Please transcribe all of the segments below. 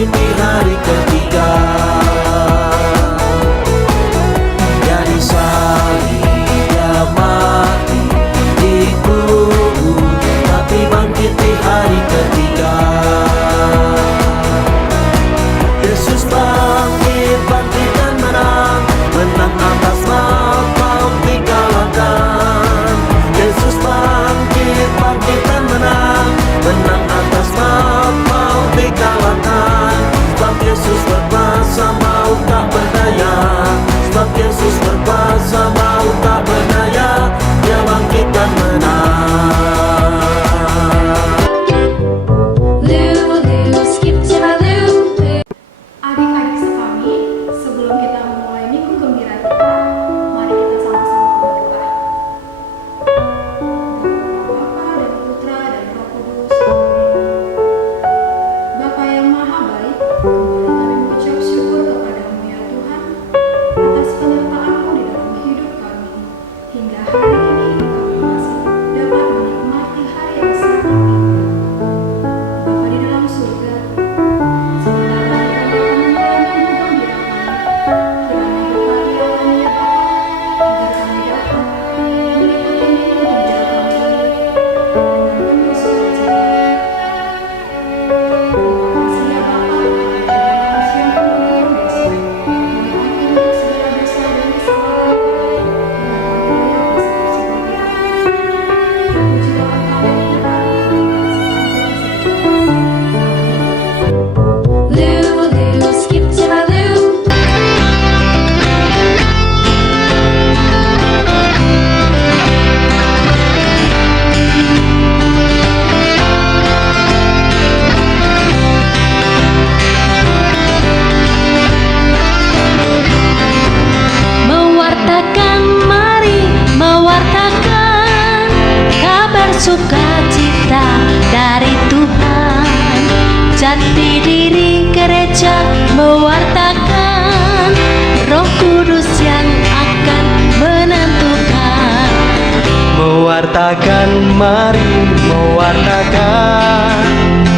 Di hari kedua mewartakan, Roh Kudus yang akan menentukan. Mewartakan, mari mewartakan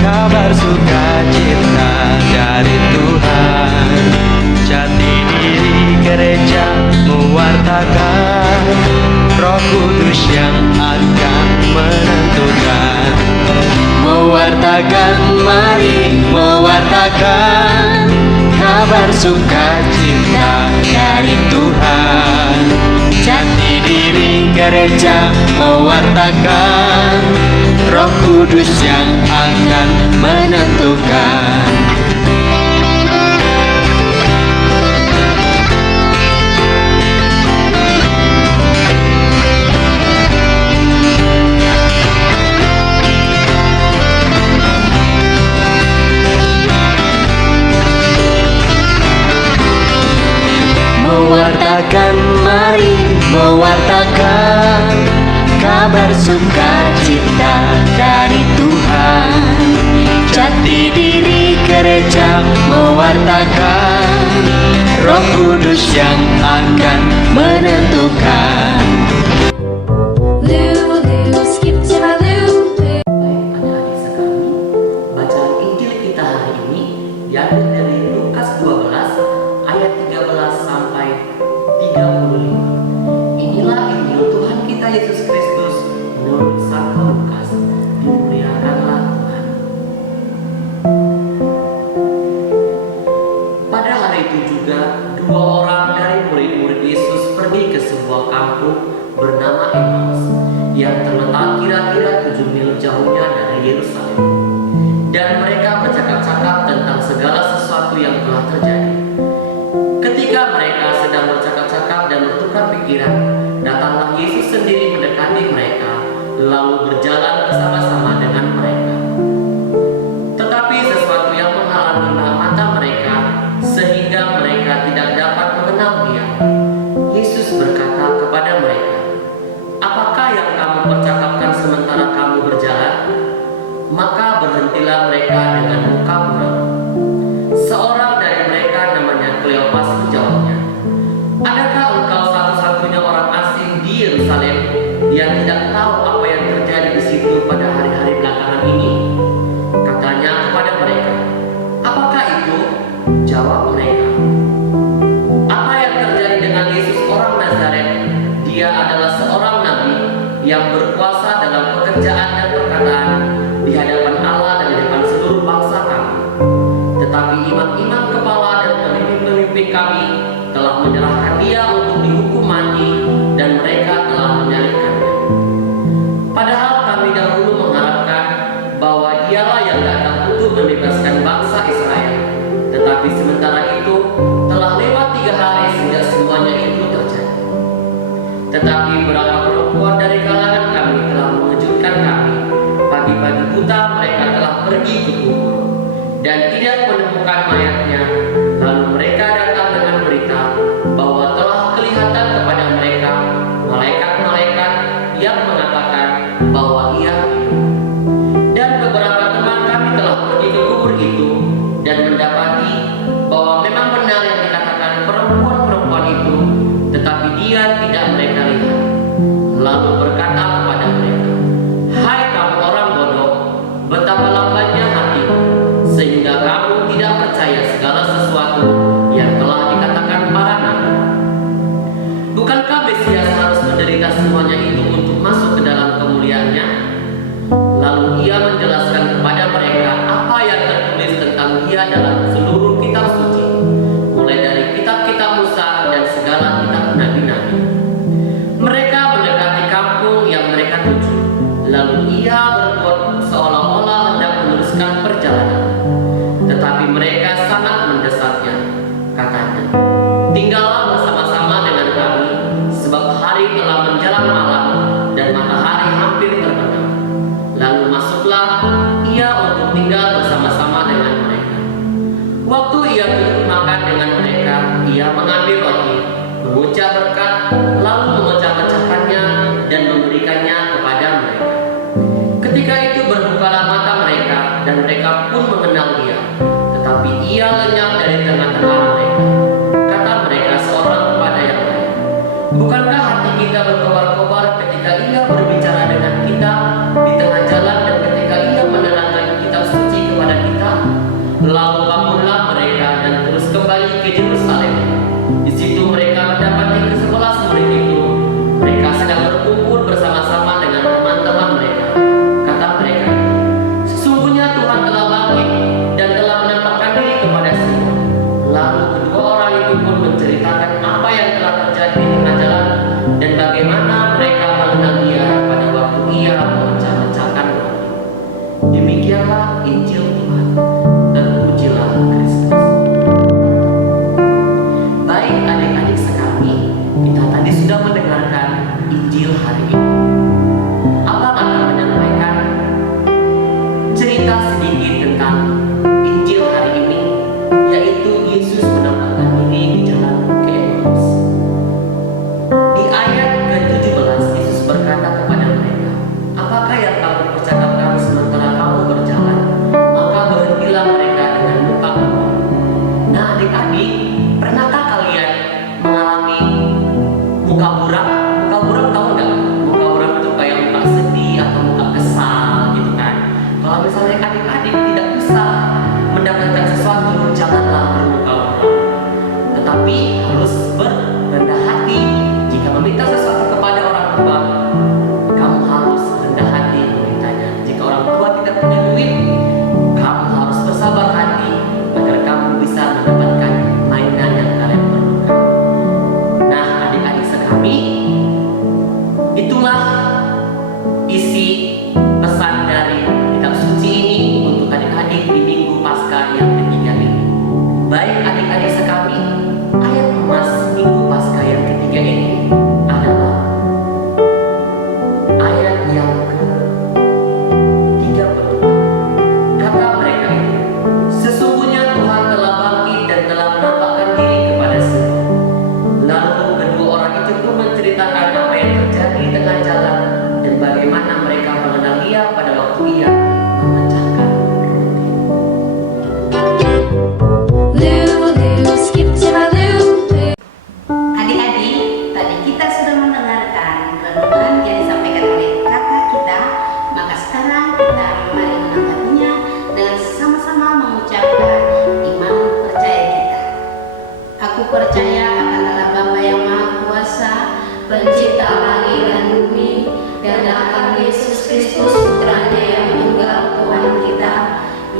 kabar sukacita dari Tuhan. Jati diri gereja mewartakan, Roh Kudus yang akan menentukan. Mewartakan, mari mewartakan kabar sukacita dari Tuhan. Jati diri gereja mewartakan, Roh Kudus yang akan menentukan. Mewartakan, mari mewartakan kabar sukacita dari Tuhan. Jati diri gereja mewartakan, Roh Kudus yang akan menentukan. Lulu, skip to my Lulu. Baik adik-adik sekalian, bacaan Injil kita hari ini diambil dari Lukas 12 ayat 13 sampai 35. Inilah Injil Tuhan kita Yesus Kristus menurut Santo Lukas. Dimuliakanlah Tuhan. Pada hari itu juga dua orang dari murid-murid Yesus pergi ke sebuah kampung bernama Emmaus yang terletak kira-kira 7 mil jauhnya dari Yerusalem. Dan mereka bercakap-cakap tentang segala sesuatu yang telah terjadi. Ketika mereka sedang bercakap-cakap dan bertukar pikiran, datanglah Yesus sendiri mendekati mereka, lalu berjalan bersama-sama dengan mereka. Tetapi sesuatu yang menghalangi mata mereka, sehingga mereka tidak dapat mengenal Dia. Yesus berkata kepada mereka, "Apakah yang kamu percakapkan sementara kamu berjalan?" Maka berhentilah mereka dengan muka muram. Seorang dari mereka namanya Kleopas menjawabnya, "Adakah engkau satu-satunya orang asing di Yerusalem yang tidak tahu apa yang terjadi di situ pada hari-hari belakangan ini?" Katanya kepada mereka, "Apakah itu?" Jawab mereka, "Apa yang terjadi dengan Yesus orang Nazaret? Dia adalah seorang nabi yang berkuasa dalam pekerjaan dan perkataan di hadapan Allah dan di depan seluruh bangsa kami. Tetapi imam-imam kepala dan pemimpin-pemimpin kami telah menyerahkan Dia untuk dihukum mati dan mereka telah menyalibkannya. Padahal kami dahulu mengharapkan bahwa Dialah yang datang untuk membebaskan bangsa Israel. Tetapi sementara itu telah lewat 3 hari sejak semuanya itu terjadi. Tetapi beberapa perempuan dari kalangan kami telah mengejutkan kami. Pagi-pagi buta mereka telah pergi ke kubur dan tidak menemukan mayatnya. Lalu mereka datang dengan berita bahwa telah kelihatan kepada mereka malaikat-malaikat yang mengatakan bahwa Ia hidup. Dan beberapa teman kami telah pergi ke kubur itu dan mendapati bahwa memang benar yang dikatakan perempuan-perempuan itu, tetapi Dia tidak mereka lihat. Lalu berkata kepada mereka, "Hai kamu orang bodoh, betapa lambatnya hatimu, sehingga kamu tidak percaya segala sesuatu yang telah dikatakan para nabi. Bukankah Mesias harus menderita semuanya itu untuk masuk ke dalam kemuliaannya?" Lalu Ia menjelaskan kepada mereka apa yang tertulis tentang Dia dalam seluruh kitab suci, mulai dari kitab-kitab Musa dan segala kitab nabi-nabi. Mereka mendekati kampung yang mereka tuju. Lalu Ia berbuat seolah-olah hendak meneruskan perjalanan. Tetapi mereka sangat mendesaknya. Katanya, "Tinggallah bersama-sama dengan kami, sebab hari telah menjelang malam dan matahari hampir terbenam." Lalu masuklah Ia untuk tinggal bersama-sama dengan mereka. Waktu Ia duduk makan dengan mereka, Ia mengambil roti, mengucap berkat, lalu memecah-mecahkannya dan memberikannya kepada mereka. Ketika itu berbukalah mata mereka dan mereka pun mengenal Dia. Tetapi Ia ia lenyap dari tengah-tengah mereka. Kata mereka seorang kepada yang lain, bukankah hati kita berkobar-kobar ketika ia berbicara dengan kita di tengah jalan dan ketika ia menerangkan kitab suci kepada kita? Lalu bangunlah mereka dan terus kembali ke Yerusalem. Di situ mereka mendapati ke-11 murid itu. Mereka sedang berkumpul bersama-sama dengan teman-teman mereka. Kata mereka, sesungguhnya Tuhan telah bangkit dan telah menampakkan diri kepada semua. Lalu kedua orang itu pun menceritakan apa yang telah terjadi di tengah jalan dan bagaimana mereka mengenal Dia pada waktu Ia memecah-mecahkan roti. Demikianlah Injil Tuhan. Terpujilah Kristus. Baik adik-adik sekali, kita tadi sudah mendengarkan Injil hari ini. Abang akan menyampaikan cerita sedikit tentang Injil hari ini, yaitu Yesus menampakkan diri di jalan ke Emmaus. Di ayat ke-17 Yesus berkata kepada mereka, apakah yang kamu percakapkan sementara kamu berjalan? Maka berhentilah mereka dengan muka buram. Nah adik-adik, pernahkah kalian mengalami muka buram? Muka buram tahu nggak? Muka buram itu kayak muka sedih atau muka kesal gitu kan. Kalau misalnya adik-adik tidak bisa mendapatkan sesuatu, janganlah bermuka buram. Tetapi harus berendah hati. Jika meminta sesuatu kepada orang tua, kamu harus rendah hati memintanya. Jika orang tua tidak punya duit, kamu harus bersabar hati agar kamu bisa mendapatkan mainan yang kalian perlukan. Nah adik-adik sekami, itulah isi pesan dari kitab suci ini untuk adik-adik di Minggu Paskah yang ketiga ini. Baik adik-adik sekami, ayat emas Minggu Paskah yang ketiga ini adalah ayat yang ke-34. Kata mereka itu, sesungguhnya Tuhan telah bangkit dan telah menampakkan diri kepada semua. Lalu kedua orang itu pun menceritakan apa yang terjadi di tengah jalan dan bagaimana mereka mengenal Ia pada waktu Ia memecahkan roti. Lulu, skip to my Lulu. Adik-adik, tadi kita sudah mendengarkan renungan yang disampaikan oleh kakak kita. Maka sekarang kita mari menanggapinya dengan sama-sama mengucapkan iman percaya kita. Aku percaya akan Allah Bapa yang Maha Kuasa, Pencipta langit dan bumi, dan akan Yesus Kristus Putranya yang tunggal Tuhan kita,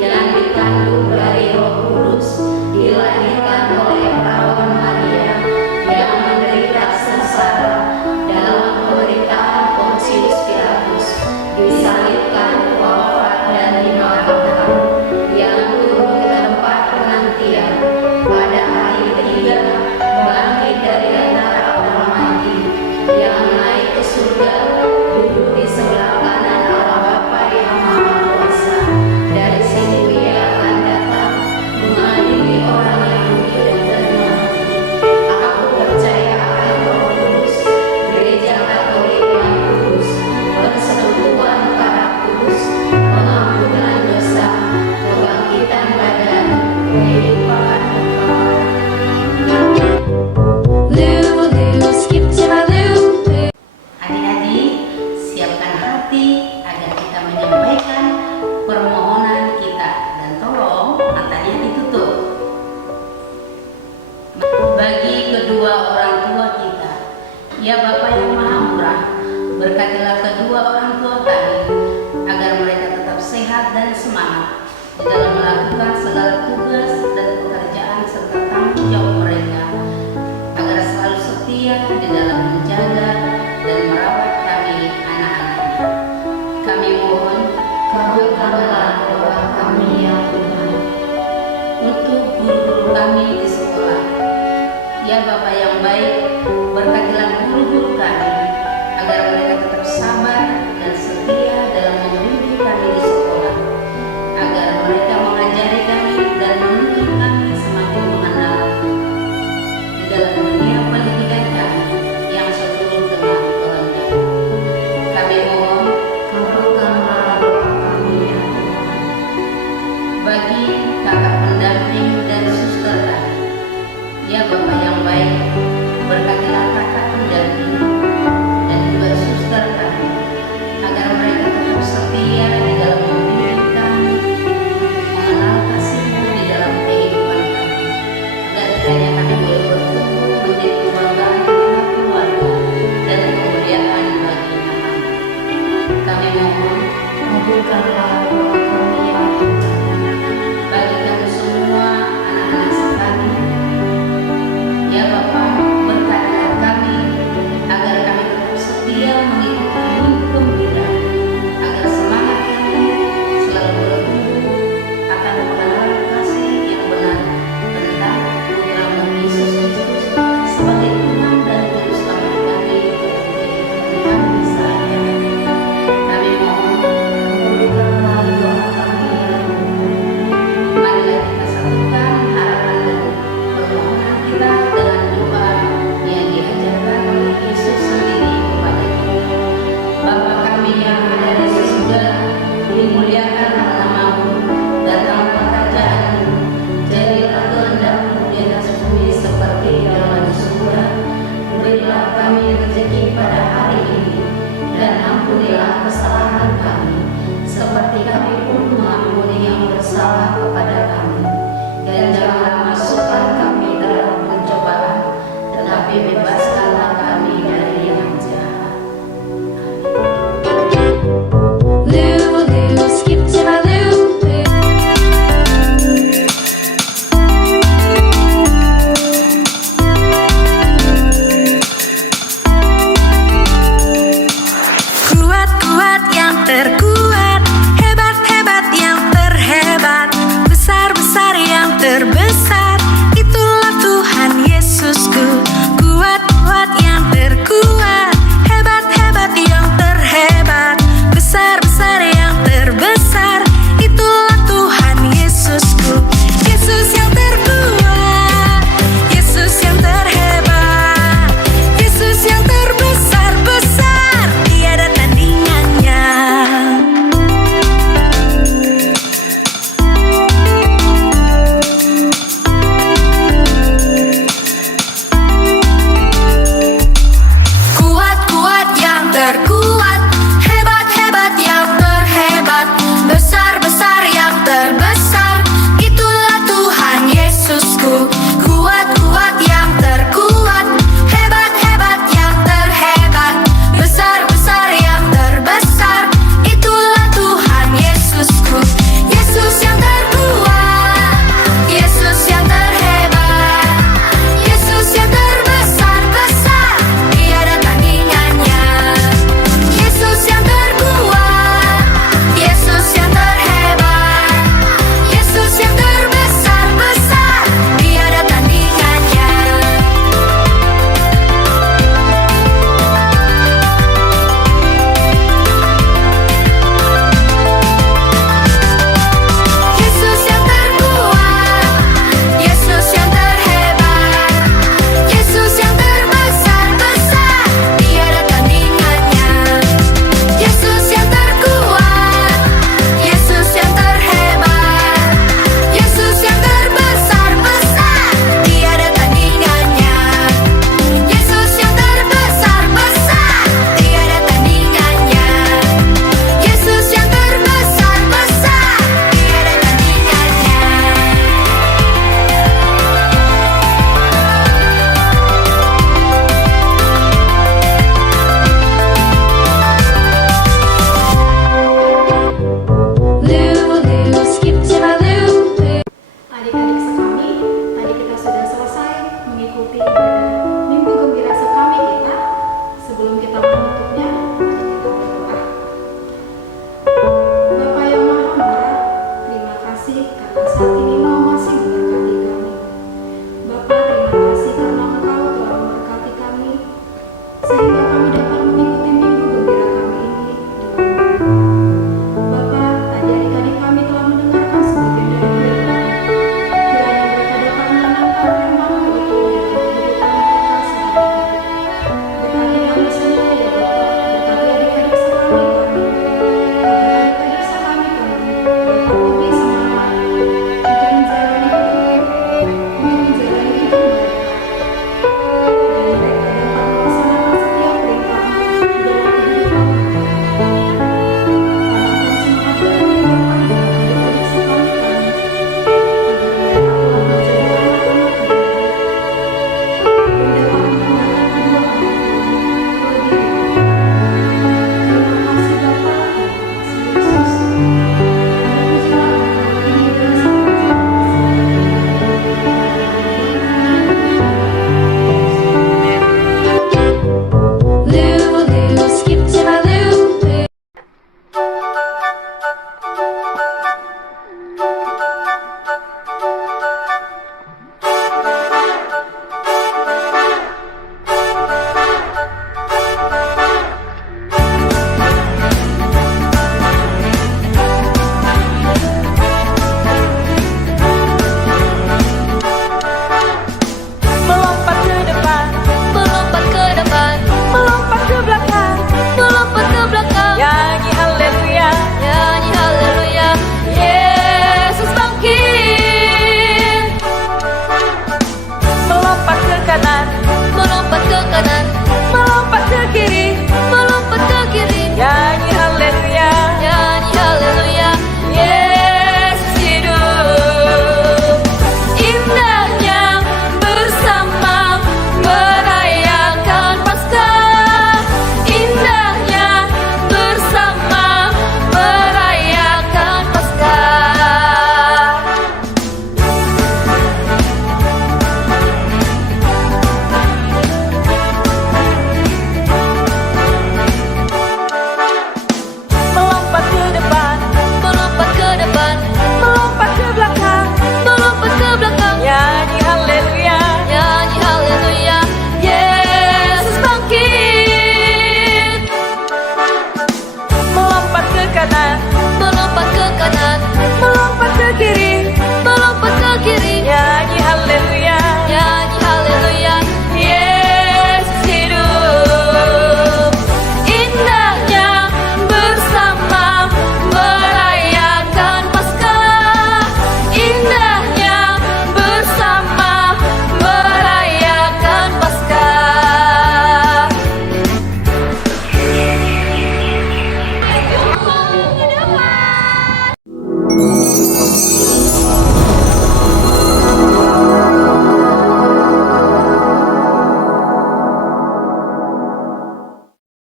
yang dikandung dari Roh Kudus, dilahirkan oleh perawan Maria, yang menderita sengsara dalam pemerintahan Pontius Pilatus, disalibkan, wafat dan dimakamkan, yang turun ke tempat penantian, pada hari ketiga bangkit dari antara orang mati, yang naik ke surga, duduk di sebelah kanan Allah Bapa yang Maha Kuasa. Dari situ Ia akan datang mengadili orang yang hidup dan mati. Aku percaya akan Roh Kudus, Gereja Katolik yang kudus, persekutuan para kudus, pengampunan dosa, kebangkitan badan, kehidupan kekal. Lulu, skip to my Lulu. Adik-adik, siapkan hati agar kita menyampaikan permohonan kita, dan tolong matanya ditutup. Bagi kedua orang tua kita, ya Bapa yang Maha Murah, berkatilah kedua orang tua kami agar mereka tetap sehat dan semangat di dalam melakukan segala tugas dan pekerjaan serta tanggung jawab mereka, agar selalu setia di dalam menjaga dan merawat kami anak-anaknya. Kami mohon, kabulkanlah doa kami ya Tuhan. Untuk guru-guru kami di sekolah, ya Bapa yang baik, berkatilah guru-guru kami agar mereka tetap sabar dan setia dalam membimbing kami di sekolah, agar mereka mengajari kami dan menuntun kami semakin mengenal di dalam dunia pendidikan kami yang seturut dengan kehendak. Kami mohon, kabulkanlah doa kami ya Tuhan. Bagi kakak pendamping dan kiranya kami boleh bertumbuh menjadi kebanggaan tengah keluarga dan kemuliaan bagi nama. Kami mohon, Kabulkanlah